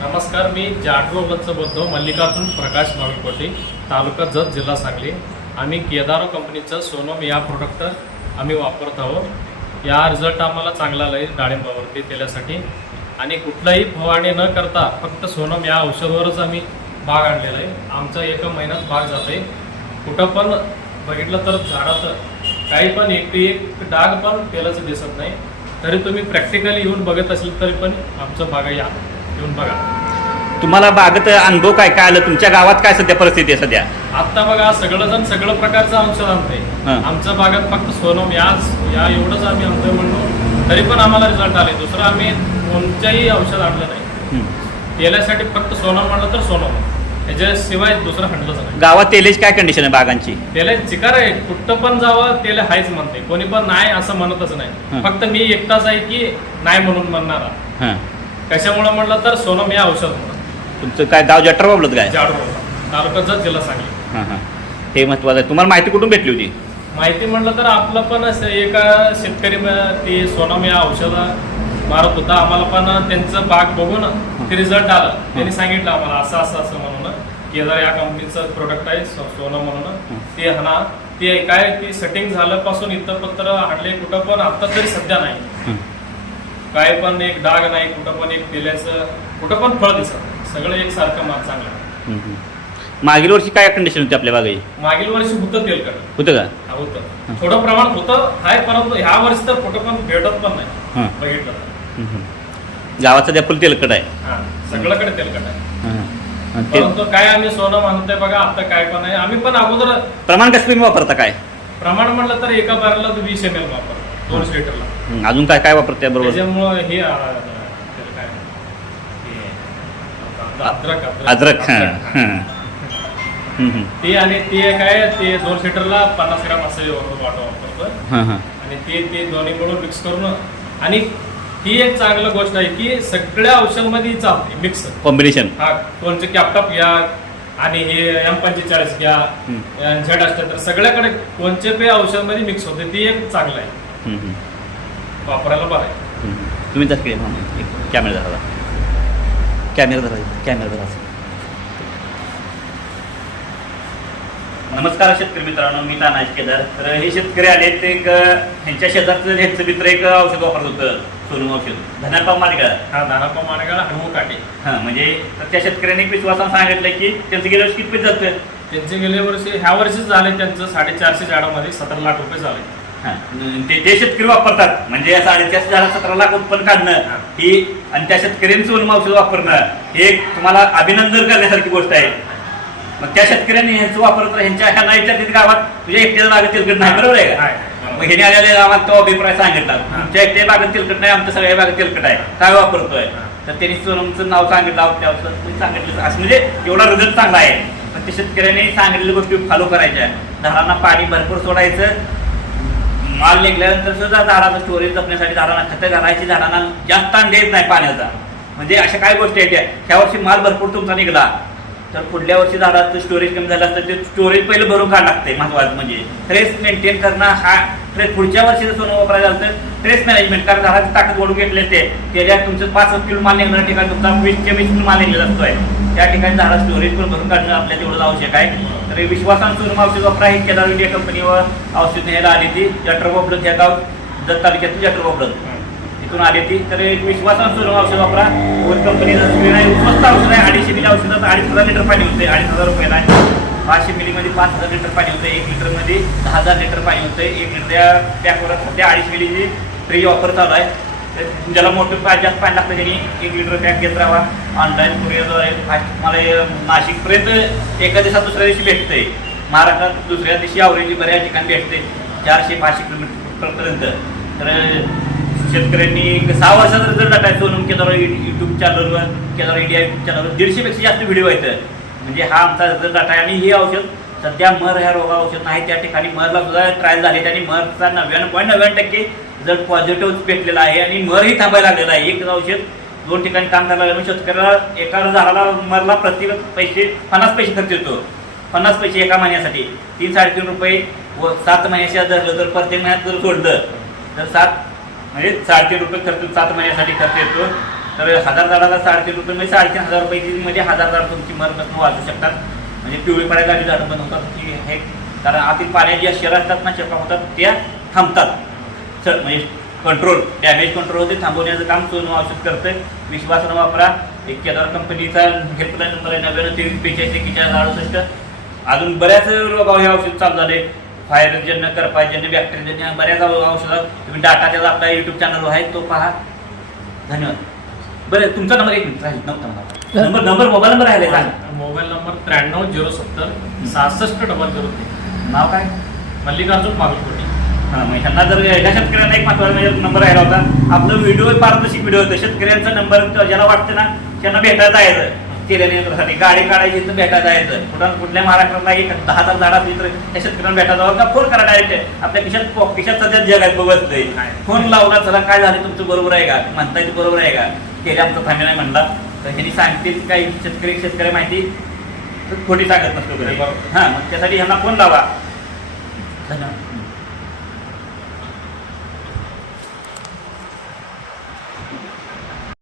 नमस्कार, मी जाटरोलचं बोलतो. मल्लिकार्जुन प्रकाश माविकोटे, तालुका जत, जिल्हा सांगली. आम्ही केदारो कंपनीचं सोनम या प्रोडक्ट आम्ही वापरत आहोत. या रिझल्ट आम्हाला चांगला आला आहे डाळिंबावरती तेलासाठी. आणि कुठलाही फवारणी न करता फक्त सोनम या औषधावरच आम्ही बाग आणलेला आहे. आमचा एका महिन्यात बाग जात आहे. कुठं पण बघितलं तर झाडात काही पण एक डाग पण तेलाचं दिसत नाही. तरी तुम्ही प्रॅक्टिकली येऊन बघत असेल तरी पण आमचं बागा या येऊन बघा. तुम्हाला बागेत अनुभव काय काय आलं? तुमच्या गावात काय सध्या परिस्थिती आहे सध्या? आता बघा, सगळं प्रकारचं औषध आणतंय. आमच्या बागात फक्त सोनम या एवढंच आम्ही आणतोय म्हणून तरी पण आम्हाला रिझल्ट आले. दुसरं आम्ही कोणत्याही औषध आणलं नाही. तेलासाठी फक्त सोनम म्हणलं तर सोनम, त्याच्याशिवाय दुसरं हंडलंच नाही. गावात तेलाची काय कंडिशन आहे बागांची? तेला चिकार आहे, कुठं पण जावं तेल हायच म्हणते. कोणी पण नाही असं म्हणतच नाही. फक्त मी एकटाच आहे की नाही म्हणून म्हणणारा. कशामुळे म्हणलं तर सोनम या औषध म्हणून. तुमचं काय गाव जटर बाबलत काय? जाडरोल, तालुका जत, जिल्हा सांगली. हे महत्वाचं आहे. तुम्हाला माहिती कुठून भेटली होती? माहिती म्हणलं तर आपलं पण एका शेतकरी ते सोनम या औषध मारत होता. आम्हाला पण त्यांचं बाग बघून ते रिझल्ट आलं. त्यांनी सांगितलं आम्हाला असं म्हणून केदार या कंपनीचं प्रोडक्ट आहे सोनम म्हणून. ते हना ते काय ती सेटिंग झाल्यापासून इतर पत्र हाडले कुठं पण आता तरी सध्या नाही. काय पण एक डाग नाही, कुठं पण एक तेलाचं कुठं पण फळ दिसत. सगळं एकसारखं माल चांगला. मागील वर्षी काय कंडिशन होती आपल्या बागाई? मागील वर्षी होतं तेलकट होतं का? होतं, थोडं प्रमाण होतं आहे, परंतु ह्या वर्षी तर कुठं पण भेटत पण नाही. बघितलं गावात सध्या फुल तेलकट आहे. सगळ्याकडे तेलकट आहे. परंतु काय आम्ही सोनं म्हणतोय बघा, आता काय पण आहे. आम्ही पण अगोदर प्रमाण कसं तुम्ही वापरता? काय प्रमाण म्हणलं तर एका बॅरला 20 ml वापरतो 2 लिटरला. अजून काय काय वापरते बरोबर? त्याच्यामुळं हे अद्रक. ते आणि ते काय ते 2 लिटरला 50 ग्राम असं वापरतो. आणि ते दोन्ही मिळून मिक्स करून. आणि ही एक चांगली गोष्ट आहे की सगळ्या औषधामध्ये चालते मिक्स कॉम्बिनेशन. कोणचे कॅप्टॉप घ्या आणि हे M45 घ्या, झेड असतात, तर सगळ्याकडे कोणचे पे औषध मध्ये मिक्स होते. ती एक चांगलं आहे, वापरायला बरं आहे. तुम्ही तर कॅमेरा धरा, कॅमेरा धरा. नमस्कार शेतकरी मित्रांनो, मी तानाजी केदार. तर हे शेतकरी आले ते ह्यांच्या शेतातलं ह्यांचं मित्र एक औषध वापरत होतं, सोनम औषध. धनापा माणगाळ. धनापा माणगाळ, हनुमू काटे. म्हणजे त्या शेतकऱ्यांनी विश्वासानं सांगितलं की त्यांचं गेल्या वर्षी किती जातं? त्यांचे गेल्या वर्षी ह्या वर्षीच झाले त्यांचं 450 झाडामध्ये 17 लाख रुपये झाले. ते शेतकरी वापरतात. म्हणजे 450 झाडात 17 लाख उत्पन्न काढणं ही, आणि त्या शेतकऱ्यांनी सोनम औषध वापरणं हे तुम्हाला अभिनंदन करण्यासारखी गोष्ट आहे. मग त्या शेतकऱ्यांनी ह्यांचं वापरत ह्यांच्या ह्या नाहीच्या गावात तुझ्या एकट्या बागेत तेलकट नाही, बरोबर आहे का? मग ह्याने आलेले गावात तो अभिप्राय सांगितला, तुमच्या एकट्या बागेत तेलकट नाही, आमच्या सगळ्या बागेत तेलकट आहे, काय वापरतोय? तर त्यांनी सोनमचं नाव सांगितलं, त्या औषध सांगितलं. असं म्हणजे एवढा रिझल्ट चांगला आहे. पण ते शेतकऱ्यांनी सांगितलेल्या गोष्टी फॉलो करायच्या. झाडांना पाणी भरपूर सोडायचं. माल निघल्यानंतर सुद्धा झाडाचं स्टोरेज जपण्यासाठी झाडांना खतं घालायची, झाडांना जास्त ताण द्यायच नाही पाण्याचा. म्हणजे अशा काय गोष्टी आहेत. ह्या वर्षी माल भरपूर तुमचा निघाला तर पुढल्या वर्षी झाडाचं स्टोरेज कमी झालं असतं, ते स्टोरेज पहिलं भरून काढ लागते. महत्वाचं म्हणजे ट्रेस मेंटेन करणं. हा ट्रेस पुढच्या वर्षी जर सोनं वापरायला झालं तर ट्रेस मॅनेजमेंट, कारण झाडाची ताकद वाढून घेतले ते त्याच्यात तुमचं 5 किलो माल निघणार ठिकाणी तुमचा 20 किलो माल निघलेला असतोय. त्या ठिकाणी झाडा स्टोरेज पण भरून काढणं आपल्याला तेवढं आवश्यक आहे. तर विश्वासानं सोनम औषध वापरा. हे केदार इंडिया कंपनीवर औषध न्यायला आली ती. जटर वापरत ह्या गाव जत तालुक्यातून जटर वापरत इथून आली ती. तर एक विश्वासानं सोनम औषध वापरा. कंपनीचं स्वस्त औषध आहे. 250 मिली औषधात 2,500 लिटर पाणी होते. 2,500 रुपयाला. 500 मिलीमध्ये 5,000 लिटर पाणी होतं. 1 लिटरमध्ये 10,000 लिटर पाणी होतं. 1 लिटर पॅकवर सध्या 250 मिलीची फ्री ऑफर चालू आहे. तर ज्याला मोठं जास्त पाणी लागतं त्यांनी 1 लिटर पॅक घेत राहा. ऑनलाईन कुरिअरद्वारे तुम्हाला नाशिकपर्यंत एका दिवसात दुसऱ्या दिवशी भेटतंय. महाराष्ट्रात दुसऱ्या दिवशी आवरेज बऱ्याच ठिकाणी भेटते 400-500 किलोमीटरपर्यंत. तर शेतकऱ्यांनी 6 वर्षाचा रिझल्ट आहे सोनम केदार युट्यूब चॅनलवर, केदार इंडिया युट्यूब चॅनलवर 150पेक्षा जास्त व्हिडिओ आहेत. म्हणजे हा आमचा रिझल्ट आहे. आणि हे औषध सध्या मर ह्या रोगा औषध नाही, त्या ठिकाणी मरला सुद्धा ट्रायल झाले. त्यांनी मरचा 99.99% रिझल्ट पॉझिटिव्ह भेटलेला आहे. आणि मरही थांबायला लागलेला आहे. एक औषध 2 ठिकाणी काम करायला लागलं. शेतकऱ्याला एका झाडाला मरला प्रति पैसे 50 पैसे खर्च येतो. 50 पैसे एका महिन्यासाठी 3-3.5 रुपये व 7 महिन्याच्या धरलं तर प्रत्येक महिन्यात जर सोडलं तर 7 म्हणजे 3.5 रुपये खर्च 7 महिन्यासाठी खर्च येतो. तर 1000 झाडाला 350 रुपये म्हणजे 3,500 रुपये म्हणजे 1000 झाड तुमची मरपासून वाचू शकतात. म्हणजे पिवळी पडायला लागली झाडं बंद होतात की हे, कारण आतील पाण्यात ज्या शेर असतात ना, शेपा होतात त्या थांबतात. म्हणजे कंट्रोल डॅमेज कंट्रोल होते, थांबवण्याचं काम सोनू औषध करते. विश्वासानं वापरा. एक केदार कंपनीचा हेल्पलाईन नंबर आहे 99-43-41-68. अजून बऱ्याच रोगावर हे औषध चालू झाले. व्हायरसजन्य, करपाजन्य, बॅक्टेरियाजन्य बऱ्याच औषधात तुम्ही डाटा त्याचा आपला युट्यूब चॅनलवर आहे, तो पहा. धन्यवाद. बरं, तुमचा नंबर एक मिनिट राहील नव्हता. नंबर मोबाईल नंबर आहे का? Mobile number 93-070 66-003. नाव काय? मल्लिकार्जुन बागलकोटी. हां, मग ह्यांना जर ह्या शेतकऱ्यांना एक महत्त्वाचा म्हणजे नंबर राहिला होता. आपलं व्हिडिओ पारदर्शक व्हिडिओ होतं. शेतकऱ्यांचा नंबर ज्याला वाटतं ना त्यांना भेटायला यायचं. केल्यासाठी गाडी काढायची तर भेटायला यायचं. कुठल्या महाराष्ट्राला एक 10,000 झाड असली तर त्या शेतकऱ्यांना भेटायला जावं का फोन करा डायरेक्ट. आपल्या खिशात सध्या जग आहे बसलंय. फोन लावला, चला काय झालं तुमचं, बरोबर आहे का, म्हणताय ते बरोबर आहे का, केले आमचा थांबे नाही म्हणला तर ह्यांनी सांगतील काही शेतकरी माहिती खोटी सांगत नसतो. हां, मग त्यासाठी ह्यांना फोन लावा. धन्यवाद.